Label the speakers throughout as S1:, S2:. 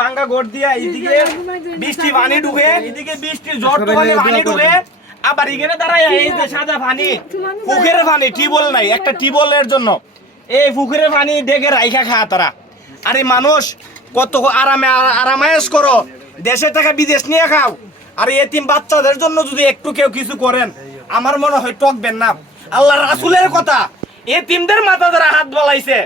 S1: বাঙ্গা গোট দিয়া এইদিকে বৃষ্টি পানি ঢুকে এদিকে বৃষ্টির তুফানে পানি ঢুকে আবার এখানে দাঁড়ায় এই যে সাদা পানি পুকুরের পানি টিবল নাই একটা টিবলের জন্য। এই পুকুরের পানি ডেকে রাইখা খা তারা। আরে মানুষ কত আরামে আরামায়েশ করো দেশে থেকে বিদেশ নিয়ে খাও। আর এতিম বাচ্চাদের জন্য যদি একটু কেউ কিছু করেন আমার মনে হয় টকবেন না। আল্লাহ রাসুলের কথা এতিমদের মাথা দ্বারা হাত বলাইছে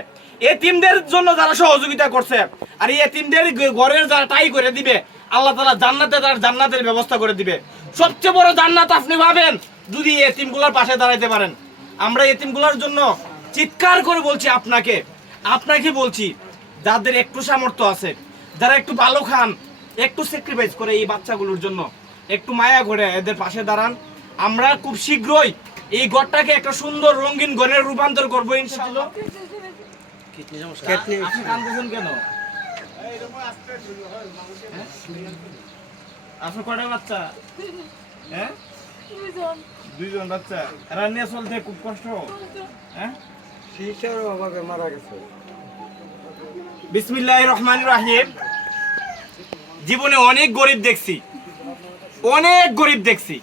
S1: এতিমদের জন্য যারা সহযোগিতা করছে, আর এতিমদের ঘরের যারা টাই করে দিবে, আল্লাহ তালা জান্নাতে তার জান্নাতের ব্যবস্থা করে দিবে। সবচেয়ে বড় জান্নাত আপনি ভাবেন যদি এতিমগুলোর পাশে দাঁড়াইতে পারেন। আমরা এতিমগুলোর জন্য চিৎকার করে বলছি আপনাকে। আপনাকে বলছি, যাদের একটু সামর্থ্য আছে, যারা একটু ভালো খান, একটু স্যাক্রিফাইস করে এই বাচ্চাগুলোর জন্য, একটু মায়া করে এদের পাশে দাঁড়ান। আমরা খুব শীঘ্রই এই ঘরটাকে একটা সুন্দর রঙিন ঘরের রূপান্তর করব ইনশাআল্লাহ। আপনি কাঁদতেছেন কেন? হ্যাঁ? আপনার কয়টা বাচ্চা? হ্যাঁ? দুইজন বাচ্চা। এরা নিয়ে চলতে খুব কষ্ট। হ্যাঁ?
S2: শিশার অভাবে মারা গেছে।
S1: বিসমিল্লাহ রহমান রাহিম। জীবনে অনেক গরিব দেখছি। অনেক গরিব দেখছি।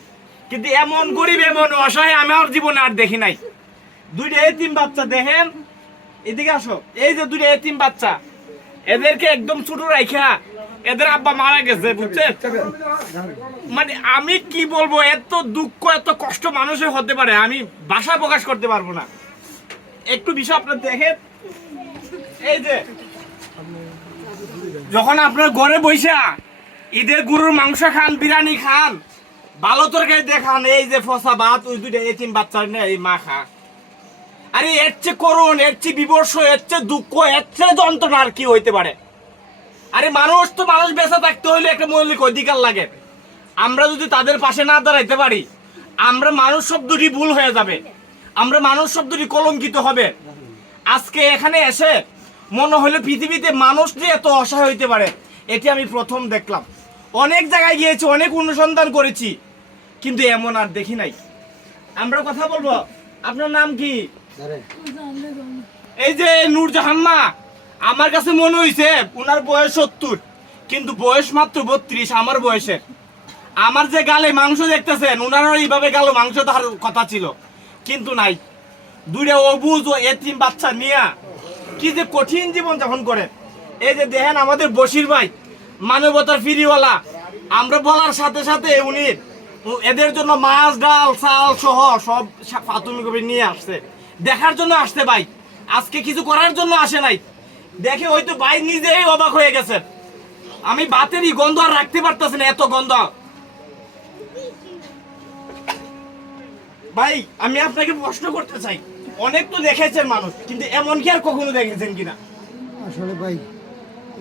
S1: কিন্তু এমন গরিব এমন অসহায় আমি আমার জীবনে আর দেখি নাই। দুইটা এতিম বাচ্চা দেখেন এদিকে আসো। এই যে দুইটা এতিম বাচ্চা, এদেরকে একদম ছোট রাইখা এদের আব্বা মারা গেছে বুঝছেন মানে আমি কি বলব, এত দুঃখ, এত কষ্ট মানুষের হতে পারে, আমি ভাষা প্রকাশ করতে পারব না। একটু বিষয় আপনার দেখেন। এই যে, যখন আপনার ঘরে বৈশা ঈদের গরুর মাংস খান, বিরিয়ানি খান ভালো তরকারি দেখান এই যে ফসা ভাত, ওই দুইটা এতিম বাচ্চা এই মা খা। আরে এর চেয়ে করুন এর চেয়ে বিবর্ষ, এর চেয়ে দুঃখ, এর চেয়ে যন্ত্রণা আর কি হইতে পারে? আরে মানুষ তো মানুষ বেঁচে থাকতে হইলে একটা মৌলিক অধিকার লাগে। আমরা যদি তাদের পাশে না দাঁড়াইতে পারি, আমরা মানুষ শব্দটি ভুল হয়ে যাবে। আমরা মানুষ শব্দটি কলঙ্কিত হবে। আজকে এখানে এসে মনে হলো পৃথিবীতে মানুষ যে এত অসহায় হইতে পারে, এটি আমি প্রথম দেখলাম। অনেক জায়গায় গিয়েছি, অনেক অনুসন্ধান করেছি, কিন্তু এমন আর দেখি নাই। আমরা কথা বলব। আপনার নাম কি? এই যে নূরজাহান মা, আমার কাছে মনে হইছে ওনার বয়স সত্তর, কিন্তু বয়স মাত্র বত্রিশ আমার বয়সের। আমার যে গালে মাংস দেখতেছেন ওনারও এইভাবে গালো মাংস তার কথা ছিল, কিন্তু নাই। দুইটা অবুজ ও এতিম বাচ্চা নিয়া কি যে কঠিন জীবন যাপন করে এই যে দেখেন আমাদের বশির ভাই, মানবতার ফিরিওয়ালা। আমরা বলার সাথে সাথে উনি এদের জন্য মাছ, ডাল, চাল সহ সব প্রাথমিকভাবে নিয়ে আসছে। দেখার জন্য আসছে ভাই। আজকে কিছু করার জন্য আসে নাই। দেখে হয়তো ভাই নিজেই অবাক হয়ে গেছে। আমি বাতেরই গন্ধ আর রাখতে পারতেছি না এত গন্ধ। ভাই, আমি আপনাকে প্রশ্ন করতে চাই। অনেক তো দেখেছেন মানুষ, কিন্তু এমন কি আর কখনো দেখেছেন কিনা?
S2: আসলে ভাই,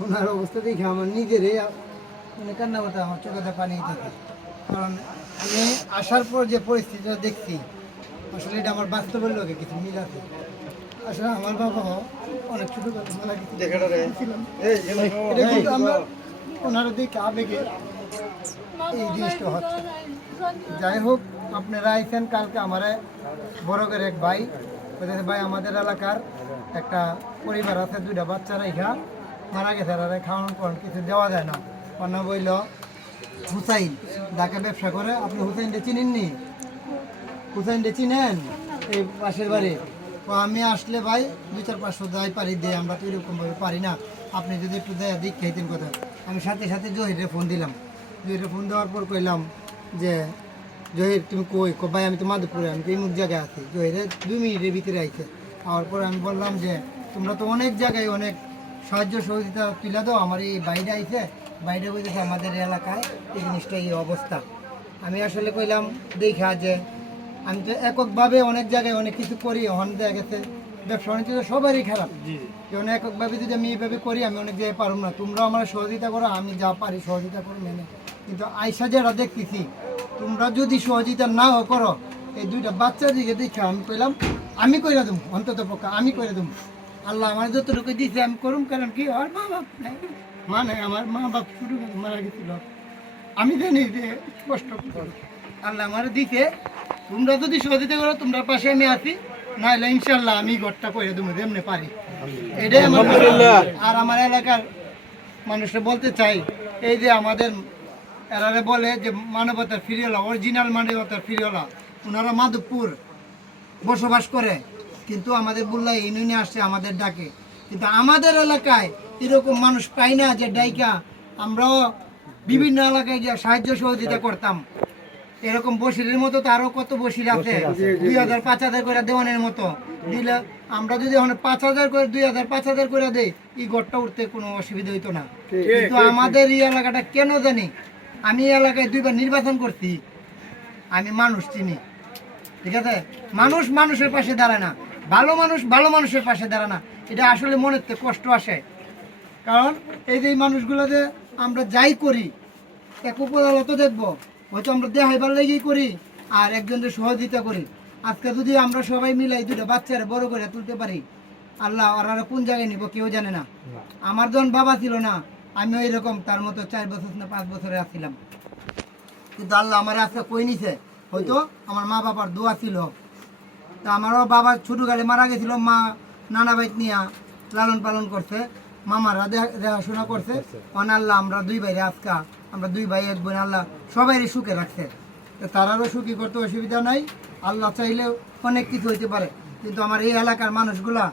S2: ওনার অবস্থা দেখে আমার নিজেরই মানে কান্না করতে আমার চোখে পানি থাকে। কারণ আমি আসার পর যে পরিস্থিতিটা দেখছি আসলে এটা আমার বাস্তবের লোকে কিছু মিল আছে। আসলে আমার বাবা অনেক ছোট মারা গেছিলাম এটা কিন্তু আমরা ওনার দিকে আবেগে এই জিনিসটা হচ্ছে। যাই হোক আপনারা আইছেন কালকে আমার বড় করে এক ভাই। ভাই আমাদের এলাকার একটা পরিবার আছে দুইটা বাচ্চা রেখা মারা গেছে আর খাওয়ান করান কিছু দেওয়া যায় না। অন্য বইল হুসাইন ঢাকা ব্যবসা করে। আপনি হুসাইনটা চিনেননি? হুসাইনটা চিনেন? এই পাশের বাড়ি। আমি আসলে ভাই, দুই চার পাঁচশো যাই পারি দিয়ে আমরা তো এরকমভাবে পারি না। আপনি যদি একটু দেয় দিক খাইতেন কথা। আমি সাথে সাথে জহিরে ফোন দিলাম। জহিরে ফোন দেওয়ার পর কইলাম যে, জহির, তুমি কই? কো, ভাই, আমি তো মাধবপুরে, আমি তো এই মুখ জায়গায় আছি? জহিরে দুই মিনিটের ভিতরে আইছে। আওয়ার পর আমি বললাম যে, তোমরা তো অনেক জায়গায় অনেক সাহায্য সহযোগিতা তুলে দাও। আমার এই বাইরে আইছে। বাইরে বলতেছে আমাদের এলাকায় এই জিনিসটা এই অবস্থা। আমি আসলে কইলাম, দেখা যে আমি তো এককভাবে অনেক জায়গায় অনেক কিছু করি ওখানে দেখা গেছে ব্যবসা বাণিজ্য তো সবারই খারাপ। যেমন এককভাবে যদি আমি এইভাবে করি আমি অনেক জায়গায় পারব না। তোমরাও আমার সহযোগিতা করো আমি যা পারি সহযোগিতা করো মেনে। কিন্তু আয়সা যারা দেখতেছি তোমরা যদি সহযোগিতা নাও করো এই দুইটা বাচ্চা দিকে দেখে আমি কইলাম আমি কইরা দেবো অন্তত পক্ষে আমি করে দেবো। আল্লাহ আমার যতটুকু দিয়েছে আমি করুম কারণ কি আমার মা বাপ নাই। মা নাই আমার মা বাপ শুরু মারা গেছিল। আমি জানি যে কষ্ট করো। আল্লাহ আমার দিছে তোমরা যদি সহযোগিতা করো তোমরা পাশে আমি আছি। নাহলে ইনশাল্লাহ আমি ঘরটা করে দেবো যেমনি পারি। এটাই আমার আর আমার এলাকার মানুষরা বলতে চাই এই যে আমাদের এরারে বলে যে মানবতার ফিরিওলা অরিজিনাল মানবতার ফিরিওলা ওনারা মাধবপুর বসবাস করে। কিন্তু আমাদের বুল্লা ইউনিয়নে আসছে আমাদের ডাকে। কিন্তু আমাদের এলাকায় এরকম মানুষ পাই না যে ডাইকা আমরাও বিভিন্ন এলাকায় গিয়ে সাহায্য সহযোগিতা করতাম। এরকম বসিরের মতো তো আরও কত বসির আছে? দুই হাজার পাঁচ হাজার করে দেওয়ানের মতো। দিলে আমরা যদি এখন পাঁচ হাজার করে দুই হাজার পাঁচ হাজার করে দেই এই গড়টা উঠতে কোনো অসুবিধা হইতো না। কিন্তু আমাদের এই এলাকাটা কেন জানি? আমি এই এলাকায় দুইবার নির্বাচন করছি। আমি মানুষ চিনি। ঠিক আছে? মানুষ মানুষের পাশে দাঁড়ায় না। ভালো মানুষ ভালো মানুষের পাশে দাঁড়ায় না। এটা আসলে মনের কষ্ট আসে। কারণ এই যে মানুষগুলো যে আমরা যাই করি এক উপদালত দেখব। হয়তো আমরা দেখাইবার লেগেই করি আর একজনকে সহযোগিতা করি। আজকে যদি আমরা সবাই মিলাই দুটো বাচ্চারা বড় করে তুলতে পারি আল্লাহ আর আর কোন জায়গায় নিব কেউ জানে না। আমার যখন বাবা ছিল না আমিও এরকম তার মতো চার বছর না পাঁচ বছরে আসছিলাম। কিন্তু আল্লাহ আমার আজকে কই নিছে? হয়তো আমার মা বাবার দোয়া ছিল। তা আমারও বাবা ছোটোকালে মারা গেছিল মা নানা বাইক নিয়ে লালন পালন করছে মামারা দেখা- দেখাশোনা করছে। অন আল্লাহ আমরা দুই বাইরে আজকা আমরা দুই ভাই, এক বোন, আল্লাহ সবাই সুখে রাখছে। তারারও সুখী করতে অসুবিধা নাই। আল্লাহ চাইলেও অনেক কিছু হইতে পারে। কিন্তু আমার এই এলাকার মানুষগুলা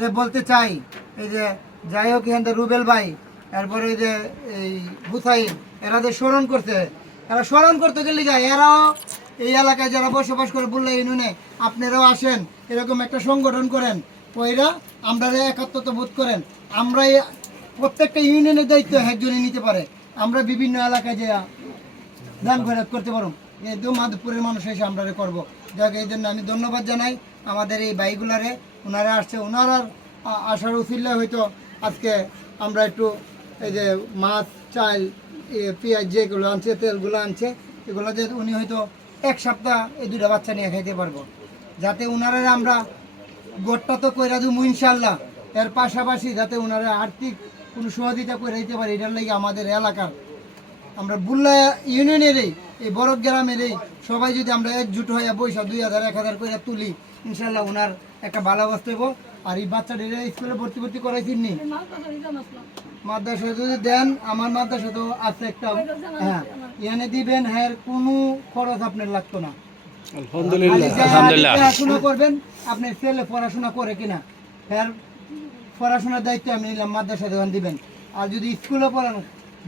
S2: রে বলতে চাই, এই যে যাই হোক এখান রুবেল ভাই, এরপরে এই যে এই হুসাইন, এরা যে স্মরণ করছে, এরা স্মরণ করতে গেলে যায়, এরাও এই এলাকায় যারা বসবাস করে বললে ইউনিয়নে, আপনারাও আসেন, এরকম একটা সংগঠন করেন ওইরা আমরা একাত্মতা বোধ করেন আমরা প্রত্যেকটা ইউনিয়নের দায়িত্ব একজনই নিতে পারে। আমরা বিভিন্ন এলাকায় যে দান খয়রাত করতে পারো এই দু মাধবপুরের মানুষ এসে আমরা করব। যাকে, এই জন্য আমি ধন্যবাদ জানাই আমাদের এই বাইগুলারে ওনারা আসছে ওনারা আসার উচিল্লা হয়তো আজকে আমরা একটু এই যে মাছ, চাল পেঁয়াজ যেগুলো আনছে, তেলগুলো আনছে, এগুলো যে উনি হয়তো এক সপ্তাহ এই দুটা বাচ্চা নিয়ে খাইতে পারব। যাতে ওনারা আমরা গোটটা তো কইরা দেবো ইনশাল্লাহ এর পাশাপাশি যাতে ওনারা আর্থিক কোনো সহযোগিতা করে দিতে পারে এটার লাগে আমাদের এলাকার আমরা বুল্লা ইউনিয়নেরই এই বড় গ্রামেরই সবাই যদি আমরা একজুট হয়ে বৈশা দুই হাজার এক হাজার করে তুলি ইনশাল্লাহ ওনার একটা ভালো অবস্থা হইব। আর এই বাচ্চাদের স্কুলে ভর্তি ভর্তি করাইছি নি মাদ্রাসা যদি দেন আমার মাদ্রাসা তো আছে একটা হ্যাঁ এনে দিবেন হ্যাঁ কোনো খরচ আপনার লাগতো না। আলহামদুলিল্লাহ। পড়াশোনা করবেন আপনার ছেলে পড়াশোনা করে কিনা হ্যাঁ পড়াশোনার দায়িত্ব আমি নিলাম, মাদ্রাসা দেওয়ান দিবেন। আর যদি স্কুলে পড়ানো,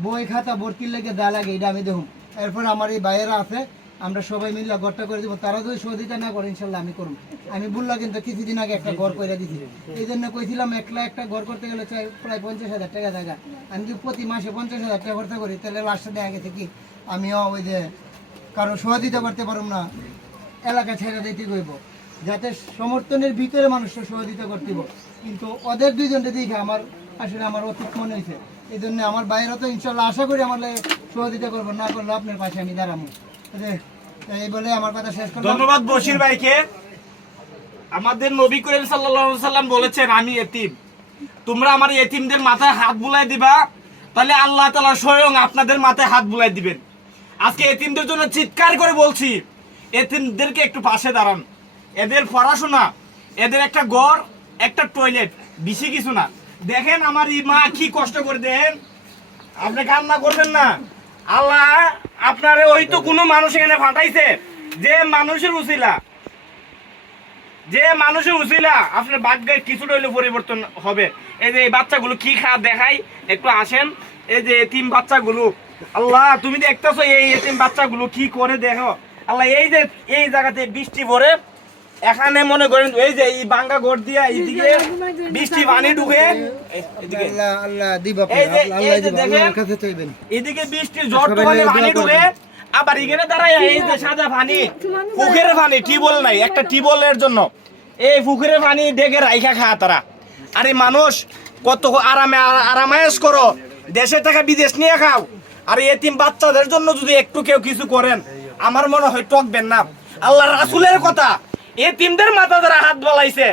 S2: বই খাতা, ভর্তির লেগে দা লাগে এটা আমি দেখুন এরপর আমার এই বাইরেরা আছে, আমরা সবাই মিলে ঘরটা করে দিব। তারা যদি সহযোগিতা না করে, ইনশাল্লাহ আমি করুন আমি বললাম কিন্তু কিছুদিন আগে একটা ঘর করে দিছি। এই জন্য কইছিলাম, একলা একটা ঘর করতে গেলে প্রায় পঞ্চাশ হাজার টাকা জায়গা। আমি যদি প্রতি মাসে পঞ্চাশ হাজার টাকা খরচা করি, তাহলে লাস্টে দেখা গেছে কি? আমিও ওই যে কারও সহযোগিতা করতে পারুম না, এলাকা ছেড়ে দিতে কইব। যাতে সমর্থনের ভিতরে মানুষকে সহযোগিতা করতে। কিন্তু ওদের দুইজনকে দেখে আমার আসলে আমার অতীত মনে হয়েছে। এই জন্য আমার বাইরে তো ইনশাল্লাহ আশা করি আমার সহযোগিতা করব, না করলে আপনার পাশে আমি দাঁড়াবো। এই বলে আমার কথা শেষ করলাম।
S1: ধন্যবাদ বশির ভাইকে। আমাদের নবী করিম সাল্লাম বলেছেন, আমি এতিম। তোমরা আমার এতিমদের মাথায় হাত বুলাই দিবা, তাহলে আল্লাহ তালা স্বয়ং আপনাদের মাথায় হাত বুলাই দিবেন। আজকে এতিমদের জন্য চিৎকার করে বলছি, এতিমদেরকে একটু পাশে দাঁড়ান। এদের পড়াশোনা, এদের একটা ঘর, একটা টয়লেট বেশি কিছু না। দেখেন আমার এই মা কি কষ্ট করে দেন আপনি কান্না করবেন না। আল্লাহ আপনারে ওই তো কোনো মানুষ এখানে ফাটাইছে যে মানুষের উচিলা। যে মানুষের উচিলা, আপনার ভাগ্যে কিছুটা হইলে পরিবর্তন হবে। এই যে এই বাচ্চাগুলো কি খা, দেখাই, একটু আসেন। এই যে এতিম বাচ্চাগুলো, আল্লাহ, তুমি দেখতেছো এই এতিম বাচ্চাগুলো কি করে, দেখো। আল্লাহ, এই যে, এই জায়গাতে বৃষ্টি পড়ে এখানে মনে করেন এই যে এই বাঙ্গা ঘর দিয়া এইদিকে বৃষ্টি পানি ঢুকে। এদিকে
S2: আল্লাহ আল্লাহ
S1: এই যে- এই যে দেখেন।
S2: কাছে চাইবেন।
S1: এদিকে বৃষ্টির ঝড় তুফানে পানি ডুবে আবার এখানে দাঁড়ায় এই যে সাদা পানি পুকুরের পানি টিউবওয়েল নাই একটা টিউবওয়েলের জন্য। এই পুকুরের পানি ডেকে রাইখা খা তারা। আরে মানুষ কত আরামে আরামায়েশ করো। দেশে থেকে বিদেশ নিয়ে খাও। আর এতিম বাচ্চাদের জন্য যদি একটু কেউ কিছু করেন আমার মনে হয় টকবেন না। আল্লাহ রাসুলের কথা। এতিমদের মাথা যারা হাত বালাইছে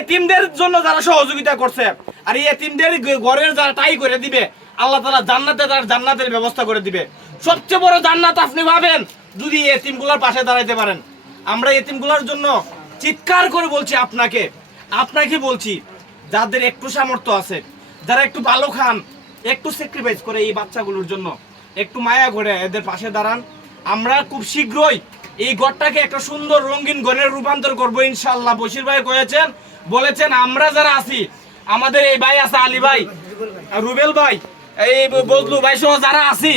S1: এতিমদের জন্য যারা সহযোগিতা করছে, আর এতিমদের ঘরের যারা টাই করে দিবে, আল্লাহ তালা জান্নাতে তার জান্নাতের ব্যবস্থা করে দিবে। সবচেয়ে বড় জান্নাত আপনি ভাবেন যদি এতিমগুলোর পাশে দাঁড়াইতে পারেন। আমরা এতিমগুলোর জন্য চিৎকার করে বলছি আপনাকে আপনাকে বলছি, যাদের একটু সামর্থ্য আছে, যারা একটু ভালো খান, একটু স্যাক্রিফাইস করে এই বাচ্চাগুলোর জন্য, একটু মায়া করে এদের পাশে দাঁড়ান। আমরা খুব শীঘ্রই এই গড়টাকে একটা সুন্দর রঙিন ঘরের রূপান্তর করব ইনশাল্লাহ বশির ভাই কয়েছেন, বলেছেন, আমরা যারা আছি, আমাদের এই ভাই আছে আলী ভাই রুবেল ভাই, এই বদলু ভাই সহ যারা আছি,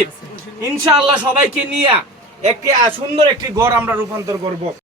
S1: ইনশাআল্লাহ সবাইকে নিয়ে একটি সুন্দর একটি গড় আমরা রূপান্তর করব।